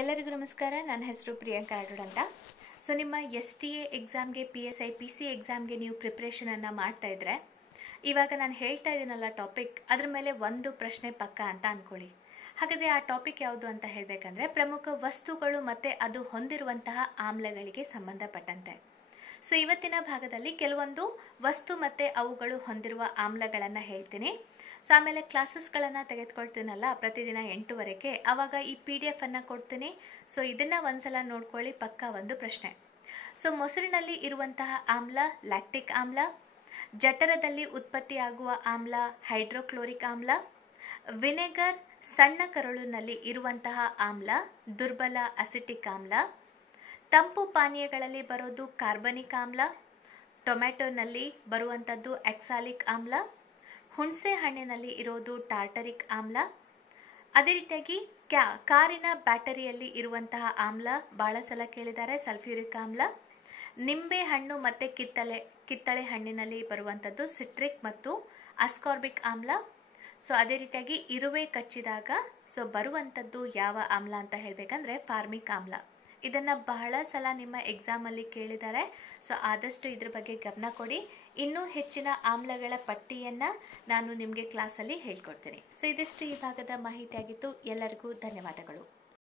ಎಲ್ಲರಿಗೂ ನಮಸ್ಕಾರ. ನನ್ನ ಹೆಸರು ಪ್ರಿಯಾಂಕಾ ರಾಠೋಡ್ ಅಂತ. ಸೊ ನಿಮ್ಮ SDA ಎಕ್ಸಾಮ್ಗೆ PSI PC ಎಕ್ಸಾಮ್ಗೆ ನೀವು ಪ್ರಿಪ್ರೇಷನನ್ನು ಮಾಡ್ತಾ ಇದ್ರೆ ಇವಾಗ ನಾನು ಹೇಳ್ತಾ ಇದ್ದೀನಲ್ಲ ಟಾಪಿಕ್, ಅದ್ರ ಮೇಲೆ ಒಂದು ಪ್ರಶ್ನೆ ಪಕ್ಕ ಅಂತ ಅಂದ್ಕೊಳ್ಳಿ. ಹಾಗಾದರೆ ಆ ಟಾಪಿಕ್ ಯಾವುದು ಅಂತ ಹೇಳಬೇಕಂದ್ರೆ ಪ್ರಮುಖ ವಸ್ತುಗಳು ಮತ್ತು ಅದು ಹೊಂದಿರುವಂತಹ ಆಮ್ಲಗಳಿಗೆ ಸಂಬಂಧಪಟ್ಟಂತೆ. ಸೊ ಇವತ್ತಿನ ಭಾಗದಲ್ಲಿ ಕೆಲವೊಂದು ವಸ್ತು ಮತ್ತು ಅವುಗಳು ಹೊಂದಿರುವ ಆಮ್ಲಗಳನ್ನು ಹೇಳ್ತೀನಿ. ಸೊ ಆಮೇಲೆ ಕ್ಲಾಸಸ್ಗಳನ್ನು ತೆಗೆದುಕೊಳ್ತೀನಲ್ಲ ಪ್ರತಿದಿನ 8:00 ಆವಾಗ ಈ PDF ಅನ್ನು ಕೊಡ್ತೀನಿ. ಸೊ ಇದನ್ನು ಒಂದ್ಸಲ ನೋಡ್ಕೊಳ್ಳಿ, ಪಕ್ಕ ಒಂದು ಪ್ರಶ್ನೆ. ಸೊ ಮೊಸರಿನಲ್ಲಿ ಇರುವಂತಹ ಆಮ್ಲ ಲ್ಯಾಕ್ಟಿಕ್ ಆಮ್ಲ, ಜಠರದಲ್ಲಿ ಉತ್ಪತ್ತಿಯಾಗುವ ಆಮ್ಲ ಹೈಡ್ರೋಕ್ಲೋರಿಕ್ ಆಮ್ಲ, ವಿನೆಗರ್ ಸಣ್ಣ ಕರುಳಿನಲ್ಲಿ ಇರುವಂತಹ ಆಮ್ಲ ದುರ್ಬಲ ಅಸಿಟಿಕ್ ಆಮ್ಲ, ತಂಪು ಪಾನೀಯಗಳಲ್ಲಿ ಬರೋದು ಕಾರ್ಬನಿಕ್ ಆಮ್ಲ, ಟೊಮ್ಯಾಟೊನಲ್ಲಿ ಬರುವಂಥದ್ದು ಆಕ್ಸಾಲಿಕ್ ಆಮ್ಲ, ಹುಣಸೆ ಹಣ್ಣಿನಲ್ಲಿ ಇರೋದು ಟಾರ್ಟರಿಕ್ ಆಮ್ಲ. ಅದೇ ರೀತಿಯಾಗಿ ಕಾರಿನ ಬ್ಯಾಟರಿಯಲ್ಲಿ ಇರುವಂತಹ ಆಮ್ಲ ಬಹಳ ಸಲ ಕೇಳಿದ್ದಾರೆ, ಸಲ್ಫ್ಯೂರಿಕ್ ಆಮ್ಲ. ನಿಂಬೆ ಹಣ್ಣು ಮತ್ತು ಕಿತ್ತಳೆ ಹಣ್ಣಿನಲ್ಲಿ ಬರುವಂಥದ್ದು ಸಿಟ್ರಿಕ್ ಮತ್ತು ಅಸ್ಕಾರ್ಬಿಕ್ ಆಮ್ಲ. ಸೊ ಅದೇ ರೀತಿಯಾಗಿ ಇರುವೆ ಕಚ್ಚಿದಾಗ ಬರುವಂಥದ್ದು ಯಾವ ಆಮ್ಲ ಅಂತ ಹೇಳಬೇಕಂದ್ರೆ ಫಾರ್ಮಿಕ್ ಆಮ್ಲ. ಇದನ್ನು ಬಹಳ ಸಲ ನಿಮ್ಮ ಎಕ್ಸಾಮಲ್ಲಿ ಕೇಳಿದ್ದಾರೆ. ಸೊ ಆದಷ್ಟು ಇದ್ರ ಬಗ್ಗೆ ಗಮನ ಕೊಡಿ. ಇನ್ನೂ ಹೆಚ್ಚಿನ ಆಮ್ಲಗಳ ಪಟ್ಟಿಯನ್ನು ನಾನು ನಿಮಗೆ ಕ್ಲಾಸಲ್ಲಿ ಹೇಳ್ಕೊಡ್ತೀನಿ. ಸೊ ಇದಿಷ್ಟು ಈ ಭಾಗದ ಮಾಹಿತಿಯಾಗಿತ್ತು. ಎಲ್ಲರಿಗೂ ಧನ್ಯವಾದಗಳು.